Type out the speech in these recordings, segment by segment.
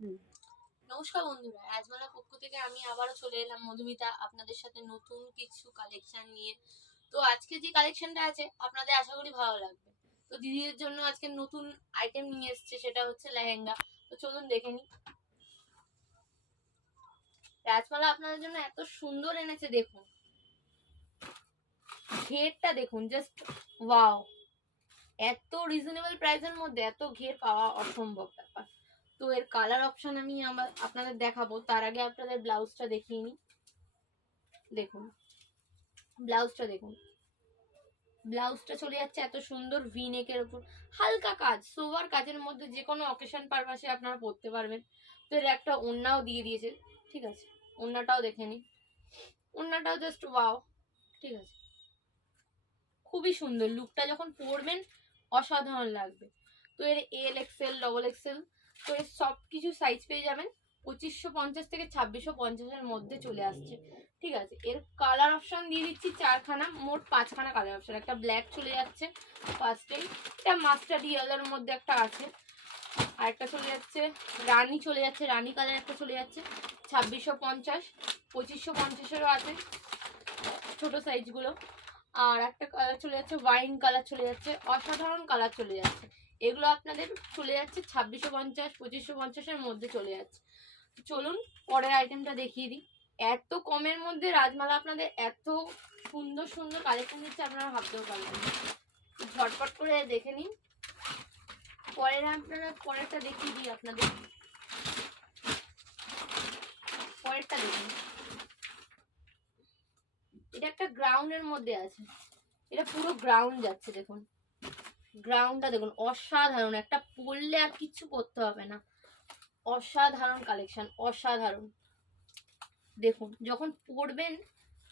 নমস্কার বন্ধুরা, রাজমালার পক্ষ থেকে আমি আবারও চলে এলাম মধুমিতা আপনাদের সাথে নতুন কিছু কালেকশন নিয়ে। তো আজকে যে কালেকশনটা আছে আপনাদের আশা করি ভালো লাগবে। তো দিদিদের জন্য আজকে নতুন আইটেম নিয়ে এসেছে, সেটা হচ্ছে লেহেঙ্গা। তো চলুন দেখে নিই। রাজমালা আপনাদের জন্য এত সুন্দর এনেছে, দেখুন ঘেরটা দেখুন, জাস্ট ওয়াও। এত রিজনেবল প্রাইসের মধ্যে এত ঘের পাওয়া অসম্ভব ব্যাপার। তো এর কালার অপশন আমি আপনাদের দেখাবো, তার আগে আপনাদের ব্লাউজটা দেখিয়ে নিই। দেখুন ব্লাউজটা দেখুন, ব্লাউজটা চলে যাচ্ছে এত সুন্দর ভি নেকের উপর, হালকা কাজ, সোভার কাজের মধ্যে যে কোনো অকেশন পারপাসে আপনারা পরতে পারবেন। তো এর একটা ওড়নাও দিয়ে দিয়েছে, ঠিক আছে, ওড়নাটাও দেখে নিন। ওড়নাটাও জাস্ট ওয়াও, ঠিক আছে, খুবই সুন্দর। লুকটা যখন পরবেন অসাধারণ লাগবে। তো এর এল এক্সেল, ডবল এক্সেল, তো এর সব কিছু সাইজ পেয়ে যাবেন 2550 থেকে 2650-এর মধ্যে চলে আসছে, ঠিক আছে। এর কালার অপশন দিয়ে দিচ্ছি চারখানা, মোট 5খানা কালার অপশন। একটা ব্ল্যাক চলে যাচ্ছে ফার্স্টেই, এটা মাস্টার্ড ইয়েলোর মধ্যে একটা আছে, আর একটা চলে যাচ্ছে রানী, চলে যাচ্ছে রানী কালার, একটা চলে যাচ্ছে 2650, 2550-এরও আছে ছোট সাইজগুলো, আর একটা কালার চলে যাচ্ছে ওয়াইন কালার, চলে যাচ্ছে অসাধারণ কালার চলে যাচ্ছে। এগুলো আপনাদের চলে যাচ্ছে 2650, 2550-এর মধ্যে চলে যাচ্ছে। চলুন পরের আইটেমটা দেখিয়ে দিই। এত কমের মধ্যে রাজমালা আপনাদের এত সুন্দর সুন্দর কালেকশন দিচ্ছে, আপনারা ভাবতেও পারবেন না। ঝটপট করে দেখে নিন। পরেরটা দেখিয়ে দিই আপনাদের। পরেরটা দেখুন, এটা একটা গ্রাউন্ডের মধ্যে আছে, এটা পুরো গ্রাউন্ড যাচ্ছে, দেখুন গ্রাউন্ডটা দেখুন, অসাধারণ। একটা পরলে আর কিচ্ছু করতে হবে না, অসাধারণ কালেকশন, অসাধারণ। দেখুন যখন পরবেন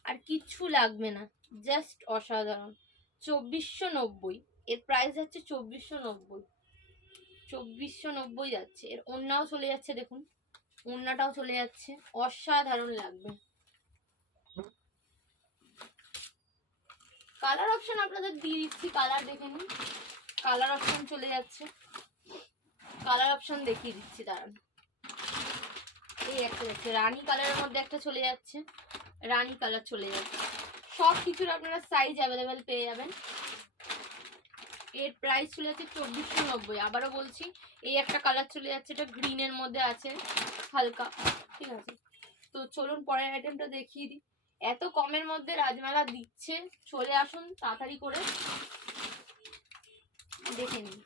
আর কিচ্ছু লাগবে না, জাস্ট অসাধারণ। 2490, এর প্রাইস যাচ্ছে 2490, 2490 যাচ্ছে। এর ওড়নাও চলে যাচ্ছে, দেখুন ওড়নাটাও চলে যাচ্ছে, অসাধারণ লাগবে। কালার অপশন আপনাদের দিয়ে দিচ্ছি, কালার দেখে নিন। কালার অপশন চলে যাচ্ছে, কালার অপশন দেখিয়ে দিচ্ছি দাঁড়ান। এই একটা যাচ্ছে রানী কালারের মধ্যে, একটা চলে যাচ্ছে রানী কালার, চলে যাচ্ছে। সব কিছুর আপনারা সাইজ অ্যাভেলেবেল পেয়ে যাবেন। এর প্রাইস চলে যাচ্ছে 2490। আবারও বলছি, এই একটা কালার চলে যাচ্ছে, এটা গ্রিনের মধ্যে আছে হালকা, ঠিক আছে। তো চলুন পরের আইটেমটা দেখিয়ে দিই। এত কমের মধ্যে রাজমালা দিচ্ছে, চলে আসুন তাড়াতাড়ি করে দেখে নিন।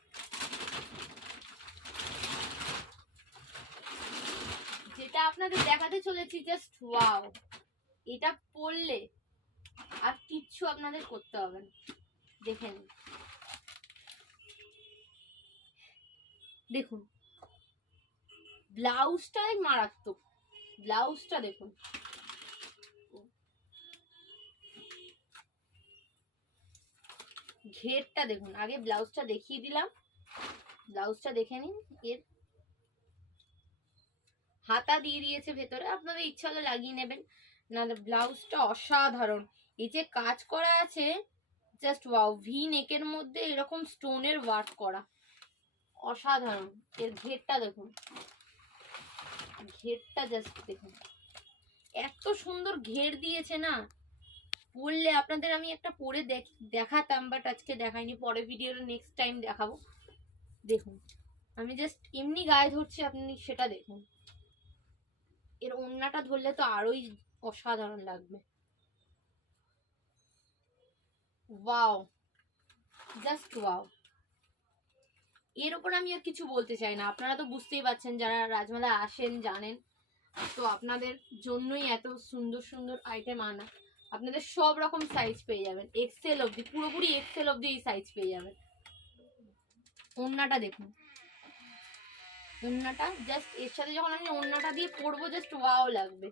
যেটা আপনাদের দেখাতে চলেছি, জাস্ট ওয়াও। এটা পরলে আর কিচ্ছু আপনাদের করতে হবে না, দেখে নিন। দেখুন ব্লাউজটাই মারাত্মক, ব্লাউজটা দেখুন, ঘেরটা দেখুন। আগে ব্লাউজটা দেখিয়ে দিলাম, ব্লাউজটা দেখে নিন। এর হাতা দিয়ে দিয়েছে ভেতরে, আপনাদের ইচ্ছা হলে লাগিয়ে নেবেন, নাহলে ব্লাউজটা অসাধারণ। এই যে কাজ করা আছে, জাস্ট ওয়াও। ভি নেকের মধ্যে এরকম স্টোনের ওয়ার্ক করা, অসাধারণ। এর ঘেরটা দেখুন, ঘেরটা জাস্ট দেখুন, এত সুন্দর ঘের দিয়েছে না, পরলে আপনাদের আমি একটা পরে দেখাতাম, বাট আজকে দেখাইনি, পরে ভিডিওর নেক্সট টাইম দেখাবো। দেখুন আমি জাস্ট এমনি গায়ে ধরছি, আপনি সেটা দেখুন। এর ওড়নাটা ধরলে তো আরোই অসাধারণ লাগবে, ওয়াও, জাস্ট ওয়াও। এর উপর আমি আর কিছু বলতে চাই না, আপনারা তো বুঝতেই পারছেন, যারা রাজমালা আসেন জানেন। তো আপনাদের জন্যই এত সুন্দর সুন্দর আইটেম আনা। আপনাদের সব রকম সাইজ পেয়ে যাবেন, এক্সেল অবধি, পুরোপুরি এক্সেল অবধি এই সাইজ পেয়ে যাবেন। ওড়নাটা দেখুন, ওড়নাটা জাস্ট এর সাথে যখন আমি ওড়নাটা দিয়ে পরবো, জাস্ট ওয়াও লাগবে।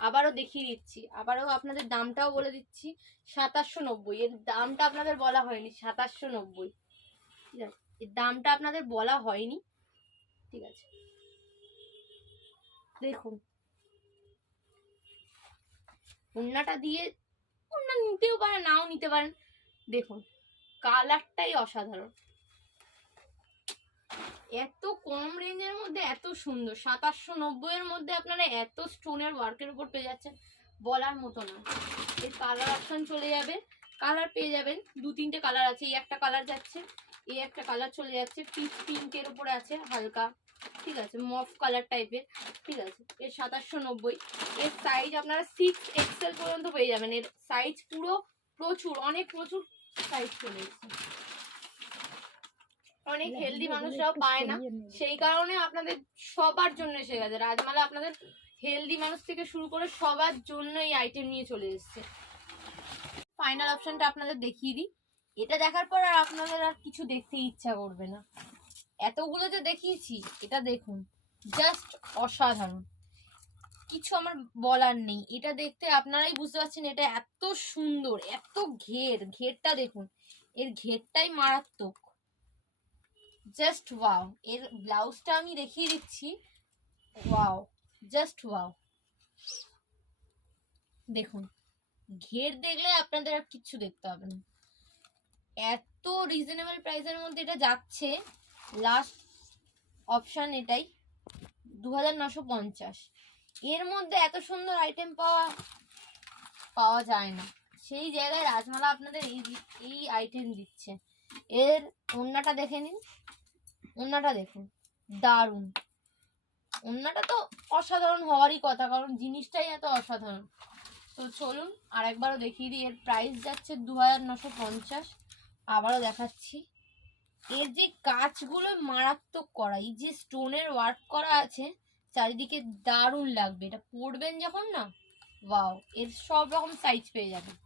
আবারও দেখিয়ে দিচ্ছি, আবারও আপনাদের দামটাও বলে দিচ্ছি, 2790। এর দামটা আপনাদের বলা হয়নি, 2790, ঠিক আছে। এর দামটা আপনাদের বলা হয়নি, ঠিক আছে। দেখুন ওড়নাটা দিয়ে, ওড়না নিতেও পারেন নাও নিতে পারেন, দেখুন কালারটাই অসাধারণ। এত কম রেঞ্জের মধ্যে এত সুন্দর 2790 এর মধ্যে আপনারা এত স্টোনের ওয়ার্কের উপর পেয়ে যাচ্ছেন, বলার মতো না। এর কালার অপশন চলে যাবে, কালার পেয়ে যাবেন 2-3টে কালার আছে। এই একটা কালার যাচ্ছে, এই একটা কালার চলে যাচ্ছে, পিচ পিঙ্কের উপরে আছে হালকা, ঠিক আছে, মফ কালার টাইপের, ঠিক আছে। এর 2790। এর সাইজ আপনারা 6XL পর্যন্ত পেয়ে যাবেন। এর সাইজ পুরো প্রচুর, অনেক প্রচুর সাইজ চলে এসেছে। অনেক হেলদি মানুষরাও পায় না, সেই কারণে আপনাদের সবার জন্য এসে গেছে রাজমালা। আপনাদের হেলদি মানুষ থেকে শুরু করে সবার জন্য এই আইটেম নিয়ে চলে এসেছে। ফাইনাল অপশনটা আপনাদের দেখিয়ে দিই। এটা দেখার পর আর আপনাদের আর কিছু দেখতে ইচ্ছা করবে না। এতগুলো যে দেখিয়েছি, এটা দেখুন, জাস্ট অসাধারণ, কিছু আমার বলার নেই। এটা দেখতে আপনারাই বুঝতে পারছেন এটা এত সুন্দর, এত ঘেরটা দেখুন, এর ঘেরটাই মারাত্মক, জাস্ট ওয়াও। এর ব্লাউজটা আমি দেখিয়ে দিচ্ছি, ওয়াও, জাস্ট ওয়াও। দেখুন, ঘের দেখলে আপনাদের আর কিচ্ছু দেখতে হবে না। এত রিজনেবল প্রাইসের মধ্যে এটা যাচ্ছে, লাস্ট অপশন এটাই, 2950। এর মধ্যে এত সুন্দর আইটেম পাওয়া যায় না, সেই জায়গায় রাজমালা আপনাদের এই আইটেম দিচ্ছে। এর ওড়নাটা দেখে নিন, ওড়নাটা দেখুন, দারুণ। ওড়নাটা তো অসাধারণ হওয়ারই কথা, কারণ জিনিসটাই এত অসাধারণ। তো চলুন আর একবারও দেখিয়ে দিই। এর প্রাইস যাচ্ছে 2950। আবারও দেখাচ্ছি, এর যে কাজগুলো মারাত্মক করা, এই যে স্টোনের ওয়ার্ক করা আছে চারিদিকে, দারুণ লাগবে। এটা পরবেন যখন না, ওয়াও। এর সব রকম সাইজ পেয়ে যাবেন।